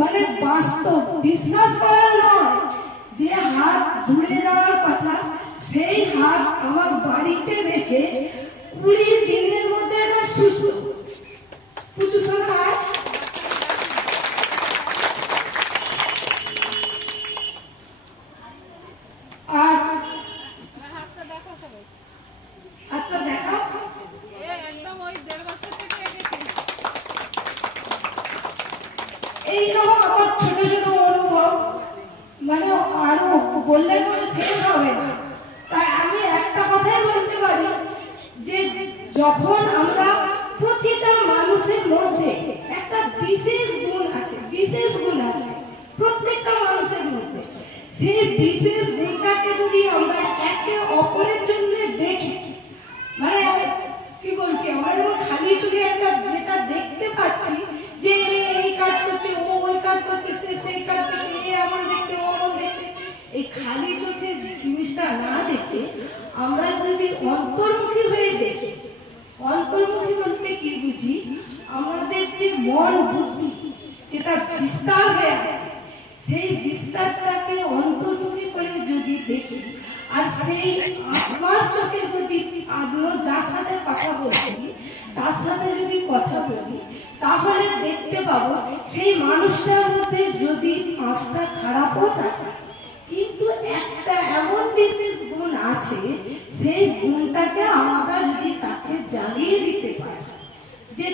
মানে বাস্তব বিশ্বাস করার নয়। যে হাত জুড়ে যাওয়ার কথা, সেই হাত আমার বাড়িতে রেখে কুড়ি দিনের মধ্যে সুস্থ পুজো সরকার আর হাতটা দেখো সবাই হাতটা দেখাও এ একদম ওই দেড় বছর থেকে এঁকেছি এইরকম আমার ছোট ছোট অনুভব মানে আরও বললে মানে শেষ হবে না। তাই আমি একটা কথাই বলতে পারি যে, যখন আমরা প্রতিটা মানুষের মধ্যে একটা বিশেষ গুণ আছে, বিশেষ গুণ আছে, প্রত্যেকটা মানুষের মধ্যে, সেই বিশেষ গুণটাকে অন্তর্মুখী হয়ে দেখি। অন্তর্মুখী বলতে কি বুঝি? আমাদের যে মন বুদ্ধি, যেটা বিস্তার হয়ে আছে, সেই বিস্তারটাকে অন্তর্মুখী করে যদি দেখি, আর সেই আমার চোখে যদি আমরা যার সাথে কথা বলছি, তার সাথে যদি কথা বলি, তাহলে দেখতে পাবো সেই মানুষটার মধ্যে যদি পাঁচটা খারাপও থাকে, কিন্তু একটা এমন বিশেষ গুণ আছে সেই গুণটাকে আমরা যদি তাকে জ্বালিয়ে দিতে পারি, যে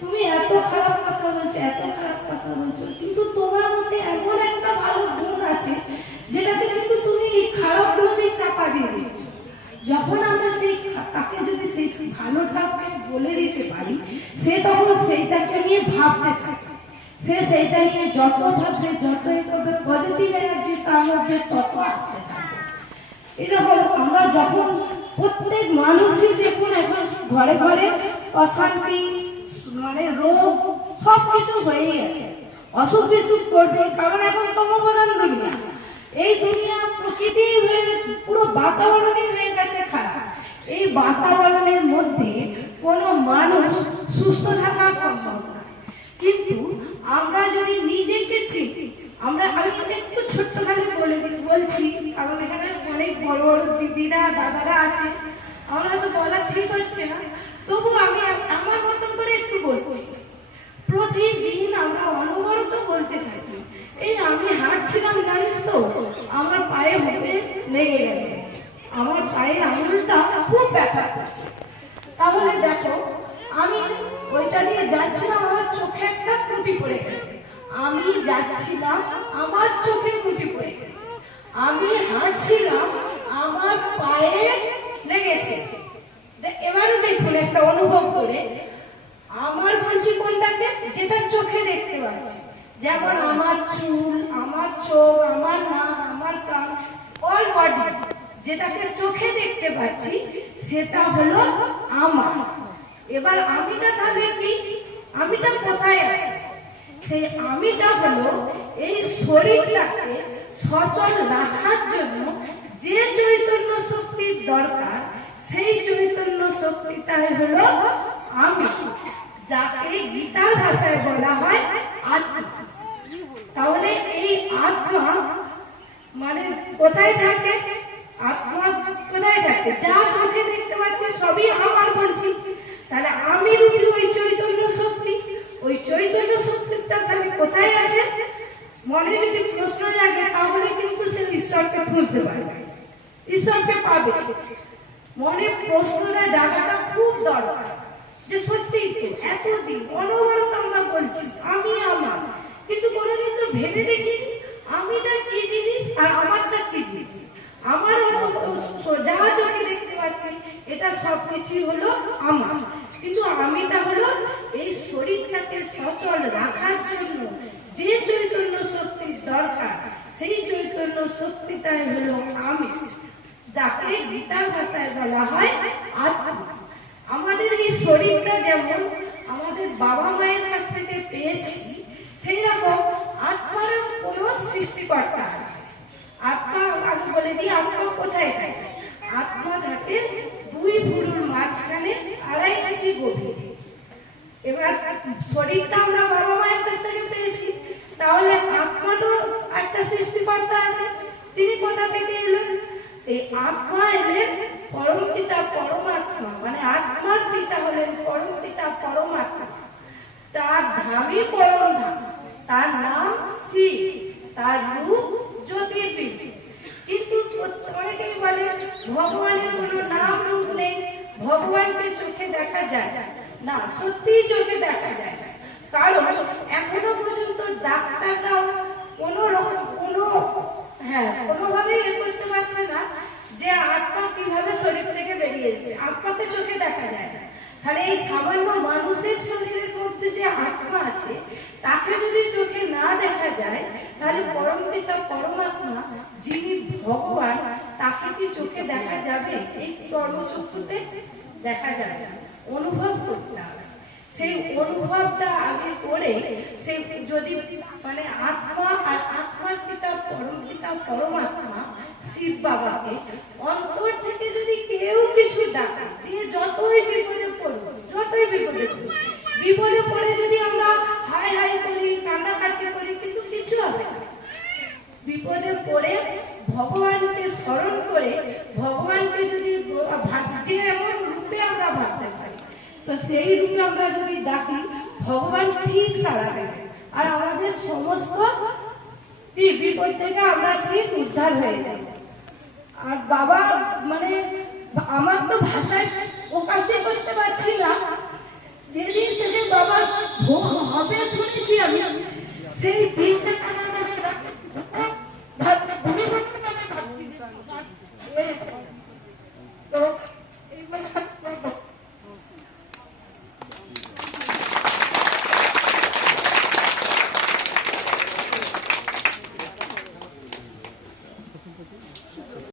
তুমি এত খারাপ কথা বলছো, এত খারাপ কথা বলছো, কিন্তু তোমার মধ্যে এমন একটা ভালো গুণ আছে যেটাকে কিন্তু তুমি খারাপ গুণে চাপা দিয়ে দিচ্ছ। যখন আমরা সেই তাকে যদি সেই ভালোটাকে বলে দিতে পারি, সে তখন সেইটাকে নিয়ে ভাবতে থাকে। সে সেইটা নিয়ে যত ভাববে যত করবে পজিটিভ এনার্জি তার মধ্যে তত আসতে এরকম আমরা যখন প্রত্যেক মানুষই দেখুন এখন ঘরে ঘরে অশান্তি মানে রোগ সব কিছু হয়েই আছে। অসুখ বিসুখ করবে কারণ এখন তমপ্রধান দুনিয়া। এই দুনিয়া প্রকৃতি হয়ে গেছে, পুরো বাতাবরণই হয়ে গেছে খারাপ। এই বাতাবরণের মধ্যে কোনো মানুষ সুস্থ থাকা সম্ভব না কিন্তু আমরা যদি নিজেকে চিনি আমরা আমি একটু ছোট্ট খালি বলে বলছি, কারণ এখানে অনেক বড় বড় দিদিরা, দাদারা আছে। আমরা তো বলা ঠিক হচ্ছে না। তবু আমি আমার মতন করে একটু বলছি। প্রতিদিন আমরা অনবরত বলতে থাকি। এই আমি হাঁটছিলাম, জানিস তো, আমার পায়ে হবে লেগে গেছে। আমার পায়ের আঙুলটা খুব ব্যথা করছে। তাহলে দেখো, আমি ওইটা দিয়ে যাচ্ছিলাম, আমার চোখে একটা পুঁতি পড়ে গেছে। আমি যাচ্ছিলাম, আমার চোখে পুঁতি পড়ে গেছে। আমি হাঁটছিলাম, আমার পায়ে লেগেছে। এবারে দেখুন একটা অনুভব করে। আমার বলছি কোনটাকে যেটা চোখে দেখতে পাচ্ছি। যেমন আমার চুল, আমার চোখ, আমার নাক, আমার কান অল বডি যেটাকে চোখে দেখতে পাচ্ছি, সেটা হলো আমার। এবার আমিটা তাহলে কি? আমিটা কোথায় আছে? সেই আমিটা হলো এই শরীরটাকে সচল রাখার জন্য যে চৈতন্য শক্তির দরকার, সেই চৈতন্য শক্তিটাই হলো আমি, যাকে গীতার ভাষায় বলা হয় আত্মা। তাহলে এই আত্মা মানে কোথায় থাকে? আত্মা কোথায় থাকে? যা চোখে দেখতে পাচ্ছি সবই আমার বলছি তাহলে আমি রূপী ওই চৈতন্য শক্তি ওই চৈতন্য শক্তিটা তাহলে কোথায় আছে মনে যদি প্রশ্ন জাগে তাহলে কিন্তু সে ঈশ্বরকে খুঁজতে পারবে ঈশ্বরকে পাবে। মনে প্রশ্নটা জাগাটা খুব দরকার। যে সত্যি এতদিন অনবরত আমরা বলছি, আমি আমার। কিন্তু কোনোদিন তো ভেবে দেখিনি আমিটা কি জিনিস আর আমারটা কি জিনিস। আমার যা চোখে দেখতে পাচ্ছি, এটা সবকিছুই হলো আমার। কিন্তু আমিটা হলো এই শরীরটাকে সচল রাখার জন্য যে চৈতন্য শক্তির দরকার সেই চৈতন্য শক্তিটাই হলো আমি, যাকে গীতার ভাষায় বলা হয় আত্মা। আমাদের এই শরীরটা যেমন আমাদের বাবা মায়ের কাছ থেকে পেয়েছি সেই রকম আত্মার কোনো সৃষ্টিকর্তা আছে। আত্মা আগে বলে দিই, আত্মা কোথায় থাকে? আত্মা থাকে দুই ভুরুর মাঝখানে আড়াই ইঞ্চি গভীর। এবার শরীরটা আমরা বাবা মায়ের কাছ থেকে পেয়েছি, তাহলে আত্মারও একটা সৃষ্টিকর্তা আছে, তিনি কোথা থেকে এলেন? এই আত্মা এলেন পরম পিতা পরমাত্মা। মানে আত্মার পিতা হলেন পরম পিতা পরমাত্মা। তার ধামই পরম ধাম। তার নাম শ্রী। তার রূপ জ্যোতির্বিদ। কিন্তু অনেকেই বলে, ভগবানের কোনো নাম রূপ নেই। ভগবানকে চোখে দেখা যায় না। না সত্যি চোখে দেখা যায় কারণ এখনও পর্যন্ত ডাক্তাররাও কোনো রকম কোনো হ্যাঁ কোনোভাবেই এ করতে পারছে না যে আত্মা কীভাবে শরীর থেকে বেরিয়ে যাচ্ছে। আত্মাকে চোখে দেখা যায় না। তাহলে এই সামান্য মানুষের শরীরের মধ্যে যে আত্মা আছে, তাকে যদি চোখে না দেখা যায়, তাহলে পরম পিতা, পরমাত্মা, যিনি ভগবান, তাকে কি চোখে দেখা যাবে? এই চর্মচক্ষুতে দেখা যাবে অনুভব করতে হবে। সেই অনুভবটা আগে করে সেই যদি মানে আত্মা আর আত্মার পিতা পরম পিতা পরমাত্মা শিব বাবাকে অন্তর থেকে সেই রূপে আমরা যদি ডাকি, ভগবান ঠিক সারা দেবে। আর আমাদের সমস্ত বিপদ থেকে আমরা ঠিক উদ্ধার হয়ে যাই। আর বাবা মানে আমার তো ভাষায় প্রকাশই করতে পারছি না। যেদিন থেকে বাবার ভোগ হবে শুনেছি আমি, সেই দিন